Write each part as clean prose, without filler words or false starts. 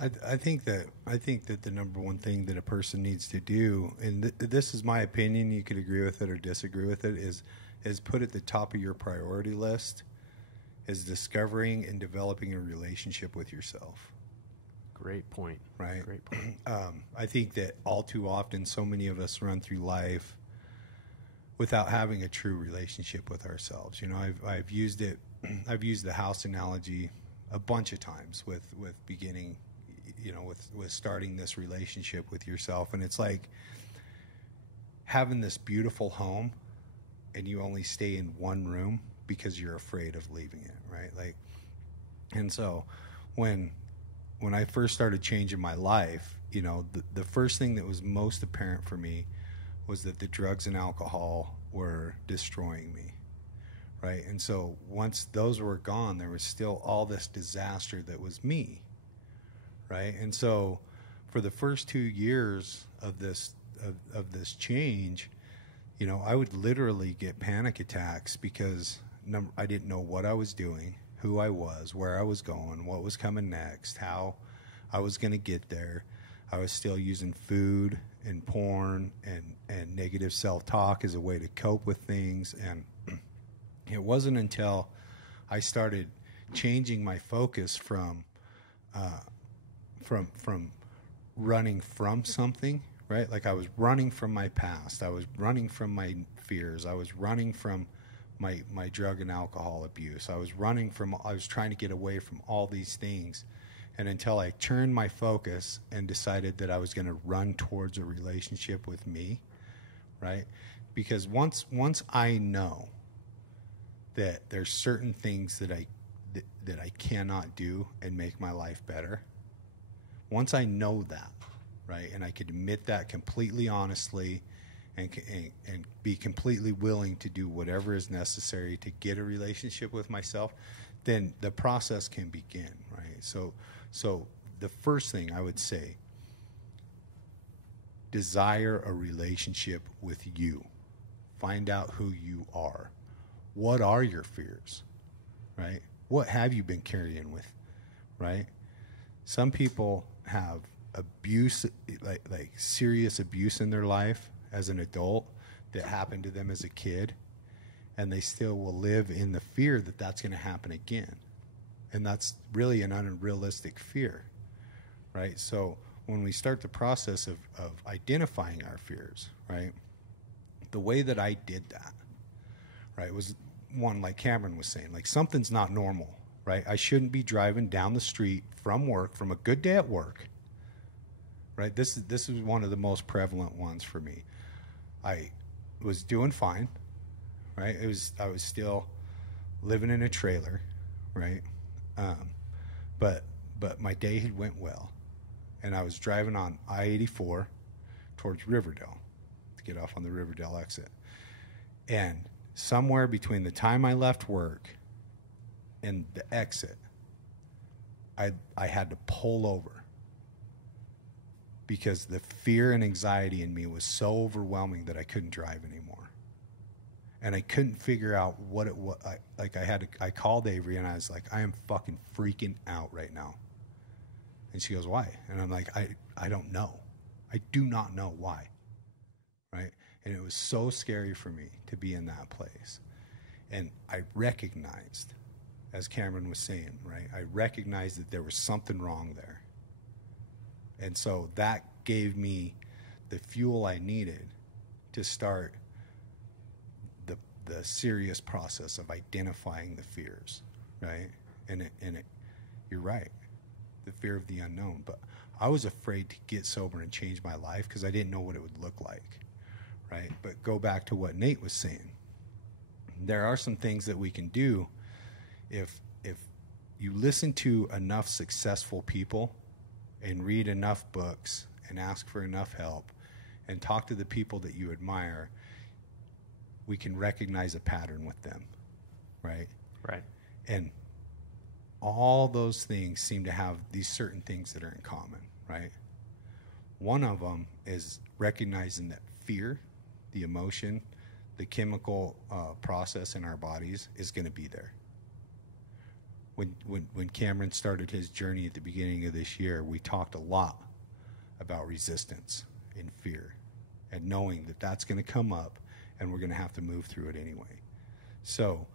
I think that the number one thing that a person needs to do, and this is my opinion, you could agree with it or disagree with it, is put at the top of your priority list is discovering and developing a relationship with yourself. Great point. Right. Great point. I think that all too often, so many of us run through life without having a true relationship with ourselves. You know, I've used it. I've used the house analogy a bunch of times with beginning, you know, with starting this relationship with yourself, and it's like having this beautiful home, and you only stay in one room because you're afraid of leaving it, right? Like, and so when I first started changing my life, you know, the first thing that was most apparent for me was that the drugs and alcohol were destroying me, right? And so once those were gone, there was still all this disaster that was me, right? And so for the first 2 years of this change, you know, I would literally get panic attacks because I didn't know what I was doing, who I was, where I was going, what was coming next, how I was going to get there. I was still using food and porn and negative self-talk as a way to cope with things. And it wasn't until I started changing my focus from running from something, right? Like I was running from my past. I was running from my fears. I was running from my drug and alcohol abuse. I was trying to get away from all these things. And until I turned my focus and decided that I was going to run towards a relationship with me, right? Because once I know that there's certain things that I cannot do and make my life better, once I know that, right, and I could admit that completely honestly and be completely willing to do whatever is necessary to get a relationship with myself, then the process can begin, right? So the first thing I would say, desire a relationship with you. Find out who you are. What are your fears, right? What have you been carrying with, right? Some people have abuse, like serious abuse in their life as an adult that happened to them as a kid, and they still will live in the fear that that's going to happen again. And that's really an unrealistic fear, right? So when we start the process of identifying our fears, right, the way that I did that, right, was one, like Cameron was saying, like something's not normal, right? I shouldn't be driving down the street from work, from a good day at work, right? This is one of the most prevalent ones for me. I was doing fine, right? I was still living in a trailer, right? But my day had went well, and I was driving on I-84 towards Riverdale to get off on the Riverdale exit. And somewhere between the time I left work and the exit, I had to pull over because the fear and anxiety in me was so overwhelming that I couldn't drive anymore. And I couldn't figure out what it was. I called Avery and I was like, I am fucking freaking out right now. And she goes, why? And I'm like, I don't know. I do not know why. Right? And it was so scary for me to be in that place. And I recognized, as Cameron was saying, right? I recognized that there was something wrong there. And so that gave me the fuel I needed to start the serious process of identifying the fears, right? And you're right, the fear of the unknown. But I was afraid to get sober and change my life because I didn't know what it would look like, right? But go back to what Nate was saying. There are some things that we can do if you listen to enough successful people and read enough books and ask for enough help and talk to the people that you admire, we can recognize a pattern with them, right? Right. And all those things seem to have these certain things that are in common, right? One of them is recognizing that fear, the emotion, the chemical process in our bodies is going to be there. when Cameron started his journey at the beginning of this year, we talked a lot about resistance and fear and knowing that that's going to come up and we're going to have to move through it anyway. So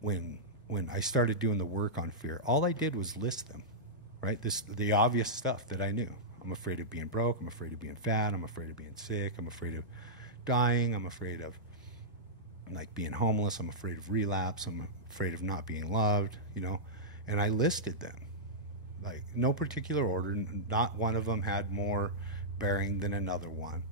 when I started doing the work on fear, all I did was list them, right? The obvious stuff that I knew. I'm afraid of being broke. I'm afraid of being fat. I'm afraid of being sick. I'm afraid of dying. I'm afraid of like being homeless. I'm afraid of relapse. I'm afraid of not being loved, and I listed them, like no particular order. Not one of them had more bearing than another one,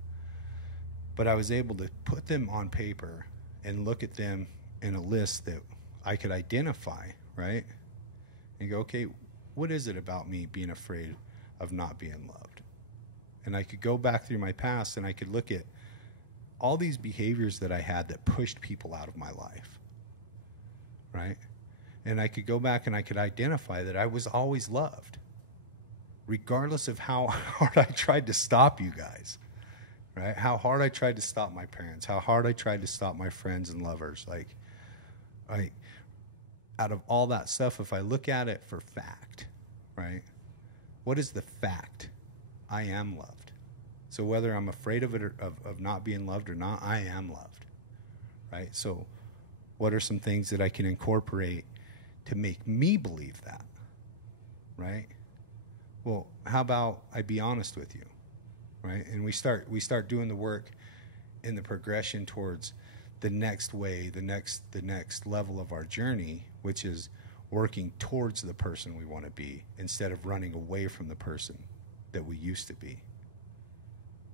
but I was able to put them on paper and look at them in a list that I could identify, right? And go, okay, what is it about me being afraid of not being loved? And I could go back through my past and I could look at all these behaviors that I had that pushed people out of my life, right? And I could go back and I could identify that I was always loved, regardless of how hard I tried to stop you guys, right? How hard I tried to stop my parents, how hard I tried to stop my friends and lovers. Like, out of all that stuff, if I look at it for fact, right? What is the fact? I am loved. So whether I'm afraid of it or of not being loved or not, I am loved, right? So what are some things that I can incorporate to make me believe that, right? Well, how about I be honest with you, right? And we start doing the work in the progression towards the next way, the next level of our journey, which is working towards the person we want to be instead of running away from the person that we used to be.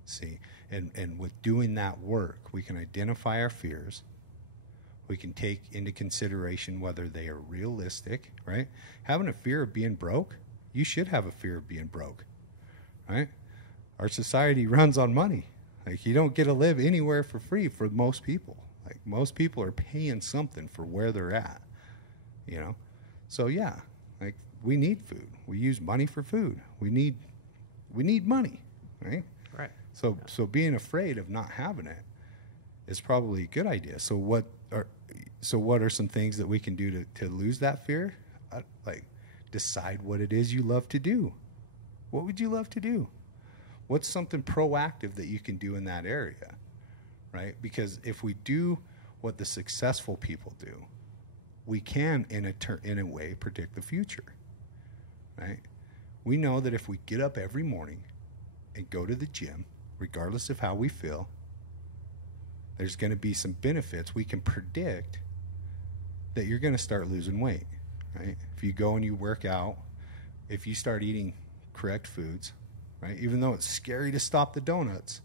See, and with doing that work, we can identify our fears. We can take into consideration whether they are realistic, right? Having a fear of being broke, you should have a fear of being broke, right? Our society runs on money. Like, you don't get to live anywhere for free for most people. Like, most people are paying something for where they're at, So yeah, like, we need food. We use money for food. We need money, right? Right. So being afraid of not having it is probably a good idea. So what are some things that we can do to lose that fear? Like, decide what it is you love to do. What would you love to do? What's something proactive that you can do in that area, right? Because if we do what the successful people do, we can, in a way, predict the future, right? We know that if we get up every morning and go to the gym, regardless of how we feel, there's going to be some benefits. We can predict that you're going to start losing weight, right? If you go and you work out, if you start eating correct foods, right? Even though it's scary to stop the donuts,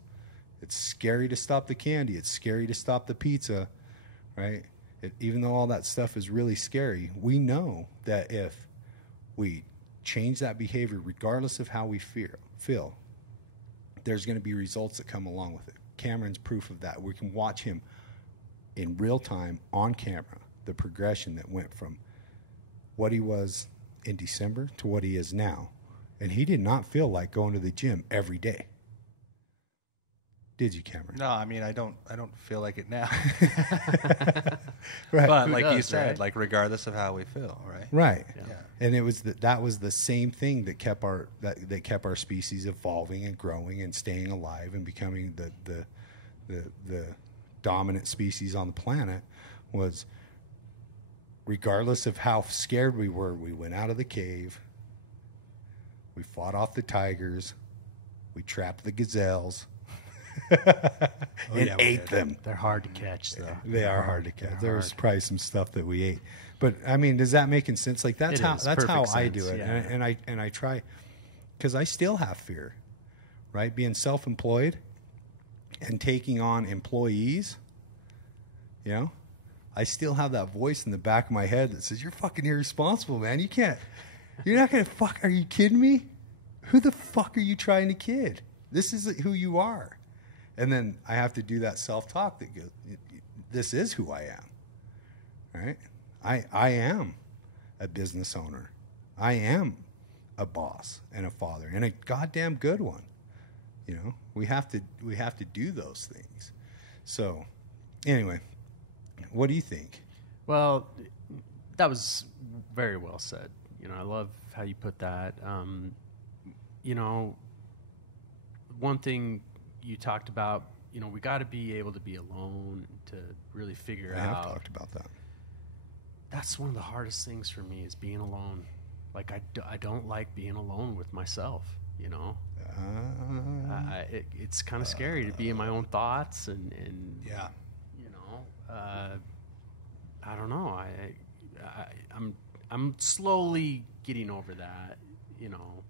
it's scary to stop the candy, it's scary to stop the pizza, right? Even though all that stuff is really scary, we know that if we change that behavior, regardless of how we feel, there's going to be results that come along with it. Cameron's proof of that. We can watch him in real time on camera, the progression that went from what he was in December to what he is now. And he did not feel like going to the gym every day. Did you, Cameron? No, I mean, I don't feel like it now. Right. But Who like does, you said, right? like regardless of how we feel, right? Right. Yeah. And it was that was the same thing that kept our species evolving and growing and staying alive and becoming the dominant species on the planet. Was regardless of how scared we were, we went out of the cave, we fought off the tigers, we trapped the gazelles, and ate them. They're hard to catch, though. They are hard to catch. There's probably some stuff that we ate, but I mean, does that make sense? Like that's how I do it, yeah. and I try, because I still have fear, right? Being self-employed and taking on employees, I still have that voice in the back of my head that says, "You're fucking irresponsible, man. You're not gonna fuck. Are you kidding me? Who the fuck are you trying to kid? This isn't who you are." And then I have to do that self-talk that goes, this is who I am, right? I am a business owner. I am a boss and a father and a goddamn good one. We have to do those things. So anyway, what do you think? Well, That was very well said. You know, I love how you put that. You know, one thing you talked about, you know, we got to be able to be alone to really figure I out. have talked about that. That's one of the hardest things for me is being alone. Like, I don't like being alone with myself, you know? It's kind of scary to be in my own thoughts and Yeah. you know, I don't know. I'm slowly getting over that, you know,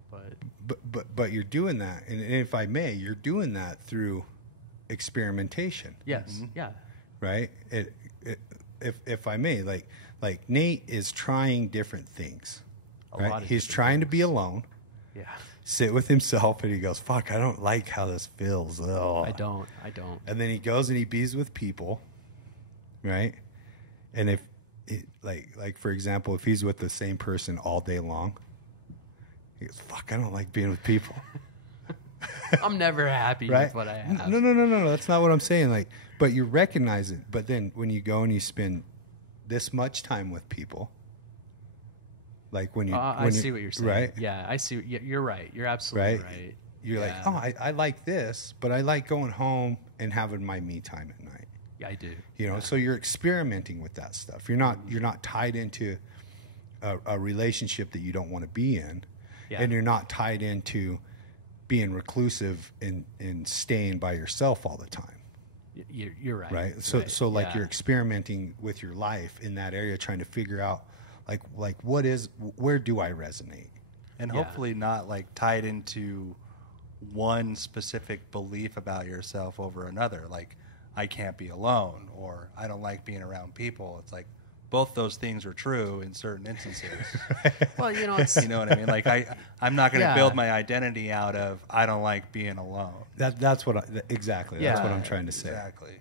But you're doing that, and if I may, you're doing that through experimentation. yes, yeah. Right? If I may, like Nate is trying different things. A Right? lot of He's different trying to things. be alone, Yeah. sit with himself, and he goes, "Fuck, I don't like how this feels." Ugh. I don't. And then he goes and he bees with people, right? And if like for example, if he's with the same person all day long, he goes, "Fuck, I don't like being with people." I'm never happy Right? with what I have. No. That's not what I'm saying. Like, but you recognize it. But then when you go and you spend this much time with people, like when you, I see what you're saying. right? Yeah, I see. You're right. You're absolutely right. You're like, Yeah. oh, I like this, but I like going home and having my me time at night. Yeah, I do. You know, so you're experimenting with that stuff. You're not tied into a relationship that you don't want to be in, Yeah. and you're not tied into being reclusive and staying by yourself all the time. You're right. Right. So like yeah. you're experimenting with your life in that area, trying to figure out like where do I resonate? And Yeah. hopefully not like tied into one specific belief about yourself over another. Like, I can't be alone, or I don't like being around people. It's like both those things are true in certain instances. Well, you know, it's You know what I mean? Like, I'm not going to Yeah. build my identity out of I don't like being alone. That's what exactly. That's Yeah. what I'm trying to say. Exactly.